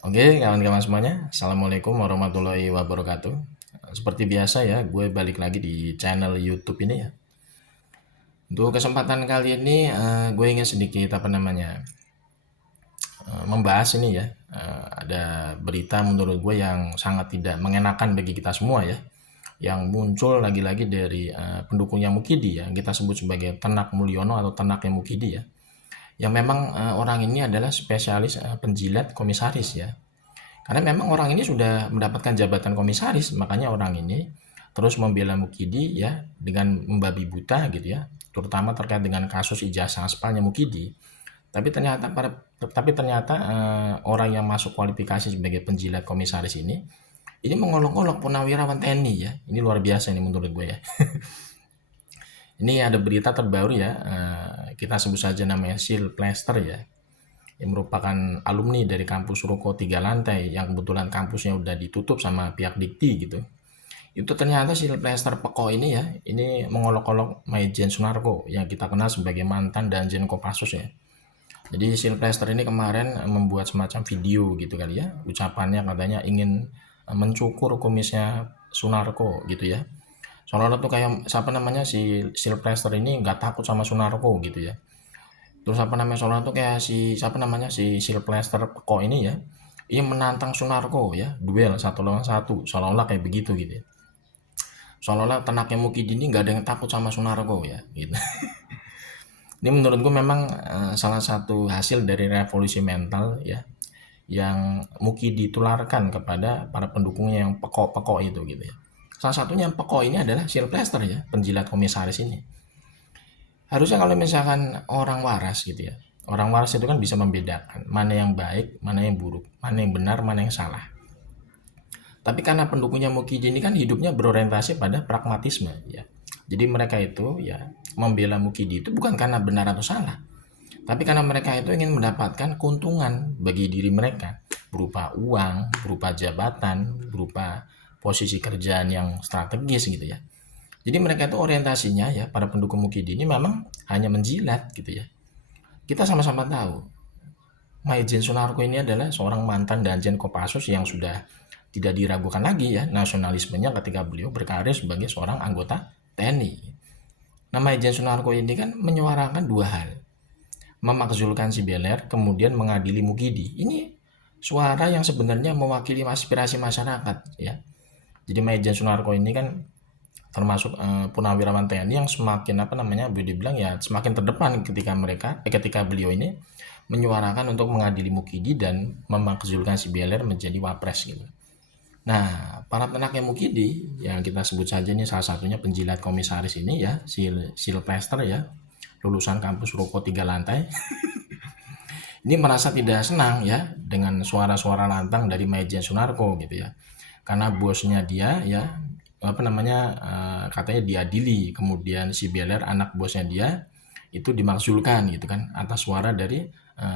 Oke, kawan-kawan semuanya, Assalamualaikum warahmatullahi wabarakatuh. Seperti biasa ya, gue balik lagi di channel YouTube ini ya. Untuk kesempatan kali ini, gue ingin sedikit membahas ini ya. Ada berita menurut gue yang sangat tidak mengenakan bagi kita semua ya, yang muncul lagi-lagi dari pendukungnya Mukidi ya, yang kita sebut sebagai Ternak Mulyono atau Ternaknya Mukidi ya. Yang memang orang ini adalah spesialis penjilat komisaris ya. Karena memang orang ini sudah mendapatkan jabatan komisaris, makanya orang ini terus membela Mukidi ya dengan membabi buta gitu ya, terutama terkait dengan kasus ijazah aspalnya Mukidi. Tapi ternyata orang yang masuk kualifikasi sebagai penjilat komisaris ini mengolok-olok purnawirawan TNI ya. Ini luar biasa ini menurut gue ya. Ini ada berita terbaru ya, kita sebut saja namanya Sil Plester ya, yang merupakan alumni dari kampus Ruko 3 lantai yang kebetulan kampusnya udah ditutup sama pihak Dikti gitu. Itu ternyata si Lester Peko ini ya, ini mengolok-olok Maijen Sunarko yang kita kenal sebagai mantan Danjen Kopassus ya. Jadi si Lester ini kemarin membuat semacam video gitu kali ya, ucapannya katanya ingin mencukur kumisnya Sunarko gitu ya. Soalnya tuh kayak siapa namanya si Sylvester ini nggak takut sama Sunarko gitu ya. Terus apa namanya soalnya tuh kayak si siapa namanya si Sylvester Peko ini ya, ia menantang Sunarko ya, duel satu lawan satu, seolah-olah kayak begitu gitu ya. Seolah-olah Ternaknya Mukidi ini nggak ada yang takut sama Sunarko ya, gitu. Ini menurut gue memang salah satu hasil dari revolusi mental ya, yang Mukidi tularkan kepada para pendukungnya yang peko-peko itu gitu ya. Salah satunya yang peko ini adalah Sylvester ya, penjilat komisaris ini. Harusnya kalau misalkan orang waras gitu ya, orang waras itu kan bisa membedakan mana yang baik, mana yang buruk, mana yang benar, mana yang salah. Tapi karena pendukungnya Mukidi ini kan hidupnya berorientasi pada pragmatisme ya. Jadi mereka itu ya membela Mukidi itu bukan karena benar atau salah, tapi karena mereka itu ingin mendapatkan keuntungan bagi diri mereka berupa uang, berupa jabatan, berupa posisi kerjaan yang strategis gitu ya. Jadi mereka itu orientasinya ya, para pendukung Mukidi ini memang hanya menjilat gitu ya. Kita sama-sama tahu Maijen Sunarko ini adalah seorang mantan Danjen Kopassus yang sudah tidak diragukan lagi ya nasionalismenya ketika beliau berkarir sebagai seorang anggota TNI. Nah, Maijen Sunarko ini kan menyuarakan dua hal, memakzulkan si Beler, kemudian mengadili Mukidi. Ini suara yang sebenarnya mewakili aspirasi masyarakat ya. Jadi Maijen Sunarko ini kan termasuk purnawirawan TNI yang semakin boleh dibilang ya semakin terdepan ketika beliau ini menyuarakan untuk mengadili Mukidi dan memakzulkan si Beler menjadi wapres gitu. Nah, para penaknya Mukidi yang kita sebut saja ini salah satunya penjilat komisaris ini ya, Sylvester ya, lulusan kampus Ruko 3 lantai. Ini merasa tidak senang ya dengan suara-suara lantang dari Maijen Sunarko gitu ya. Karena bosnya dia ya katanya diadili, kemudian si Beler anak bosnya dia itu dimakzulkan gitu kan atas suara dari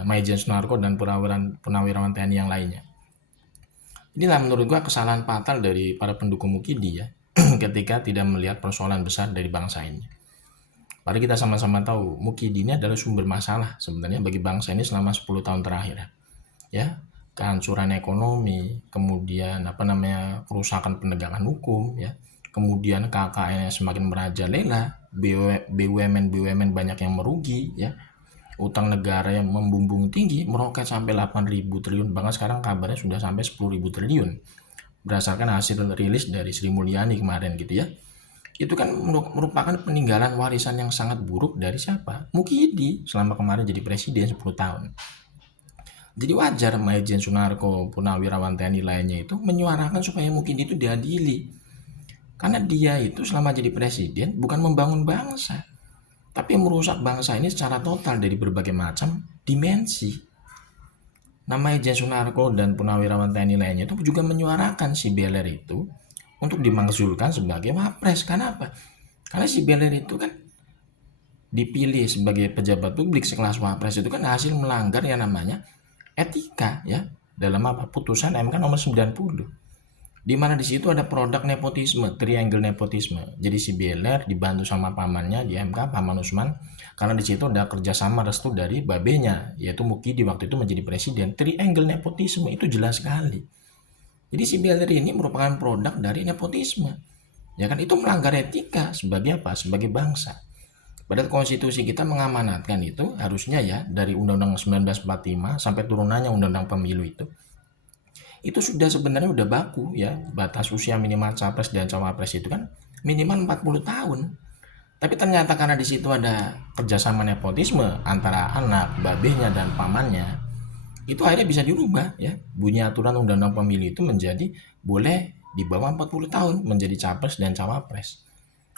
Maijen Sunarko dan purnawirawan TNI yang lainnya. Inilah menurut gua kesalahan fatal dari para pendukung Mukidi ya ketika tidak melihat persoalan besar dari bangsa ini. Padahal kita sama-sama tahu Mukidi ini adalah sumber masalah sebenarnya bagi bangsa ini selama 10 tahun terakhir. Ya, kehancuran ekonomi, kemudian kerusakan penegakan hukum ya. Kemudian KKN yang semakin merajalela, BUMN banyak yang merugi ya. Utang negara yang membumbung tinggi meroket sampai 8.000 triliun, bahkan sekarang kabarnya sudah sampai 10.000 triliun berdasarkan hasil rilis dari Sri Mulyani kemarin gitu ya. Itu kan merupakan peninggalan warisan yang sangat buruk dari siapa? Mukidi selama kemarin jadi presiden 10 tahun. Jadi wajar Maijen Sunarko, Purnawirawan TNI lainnya itu menyuarakan supaya Mukidi itu diadili. Karena dia itu selama jadi presiden bukan membangun bangsa, tapi merusak bangsa ini secara total dari berbagai macam dimensi. Nama Maijen Sunarko dan Purnawirawan TNI lainnya itu juga menyuarakan si Beler itu untuk dimakzulkan sebagai wapres. Karena apa? Karena si Beler itu kan dipilih sebagai pejabat publik sekelas wapres itu kan hasil melanggar yang namanya etika ya dalam putusan MK nomor 90. Di mana di situ ada produk nepotisme, triangle nepotisme. Jadi si Beler dibantu sama pamannya di MK, Paman Usman, karena di situ ada kerjasama restu dari babenya, yaitu Mukidi waktu itu menjadi presiden. Triangle nepotisme itu jelas sekali. Jadi si Beler ini merupakan produk dari nepotisme. Ya kan, itu melanggar etika sebagai apa? Sebagai bangsa. Padahal konstitusi kita mengamanatkan itu harusnya ya dari Undang-Undang 1945 sampai turunannya Undang-Undang Pemilu itu sudah sebenarnya udah baku ya, batas usia minimal capres dan cawapres itu kan minimal 40 tahun. Tapi ternyata karena di situ ada kerjasama nepotisme antara anak, babehnya dan pamannya, itu akhirnya bisa dirubah ya. Bunyi aturan undang-undang pemilu itu menjadi boleh di bawah 40 tahun menjadi capres dan cawapres.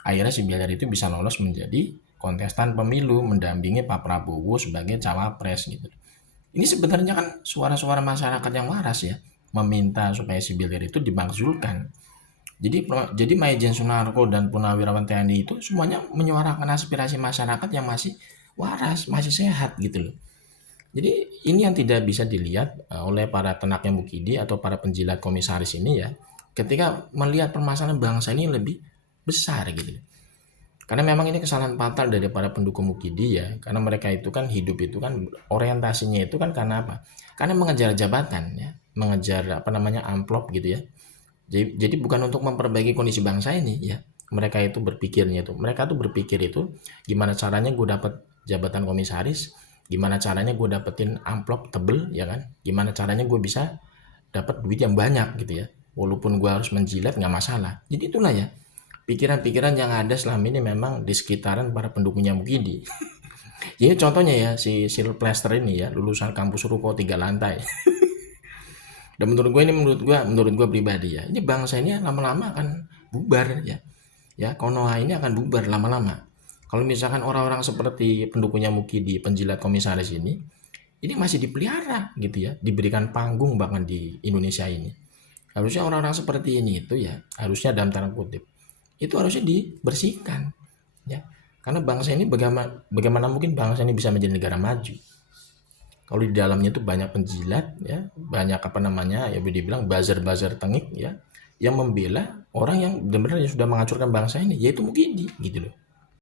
Akhirnya si Bilar itu bisa lolos menjadi kontestan pemilu mendampingi Pak Prabowo sebagai cawapres gitu. Ini sebenarnya kan suara-suara masyarakat yang waras ya, meminta supaya si Bilir itu dimakzulkan. Jadi Maijen Sunarko dan Purnawirawan TNI itu semuanya menyuarakan aspirasi masyarakat yang masih waras, masih sehat gitu loh. Jadi ini yang tidak bisa dilihat oleh para tenaknya Mukidi atau para penjilat komisaris ini ya, ketika melihat permasalahan bangsa ini lebih besar gitu. Karena memang ini kesalahan fatal dari para pendukung Mukidi ya, karena mereka itu kan hidup itu kan orientasinya itu kan karena apa? Karena mengejar jabatan ya, mengejar apa namanya amplop gitu ya. Jadi bukan untuk memperbaiki kondisi bangsa ini ya. Mereka itu berpikirnya itu, mereka tuh berpikir itu gimana caranya gue dapat jabatan komisaris, gimana caranya gue dapetin amplop tebel ya kan, gimana caranya gue bisa dapat duit yang banyak gitu ya. Walaupun gue harus menjilat nggak masalah. Jadi itulah ya pikiran-pikiran yang ada selama ini memang di sekitaran para pendukungnya Mukidi. Jadi contohnya ya si Silvester ini ya lulusan kampus Ruko 3 lantai. Dan menurut gue pribadi ya, ini bangsa ini lama-lama akan bubar ya. Ya, Konoha ini akan bubar lama-lama. Kalau misalkan orang-orang seperti pendukungnya Mukidi, penjilat komisaris ini masih dipelihara gitu ya, diberikan panggung bahkan di Indonesia ini. Harusnya orang-orang seperti ini itu ya, harusnya dalam tanda kutip, itu harusnya dibersihkan ya. Karena bangsa ini bagaimana mungkin bangsa ini bisa menjadi negara maju kalau di dalamnya itu banyak penjilat ya, banyak apa namanya ya dibilang buzzer-buzzer tengik ya, yang membela orang yang benar-benar sudah menghancurkan bangsa ini, yaitu Mukidi gitu loh.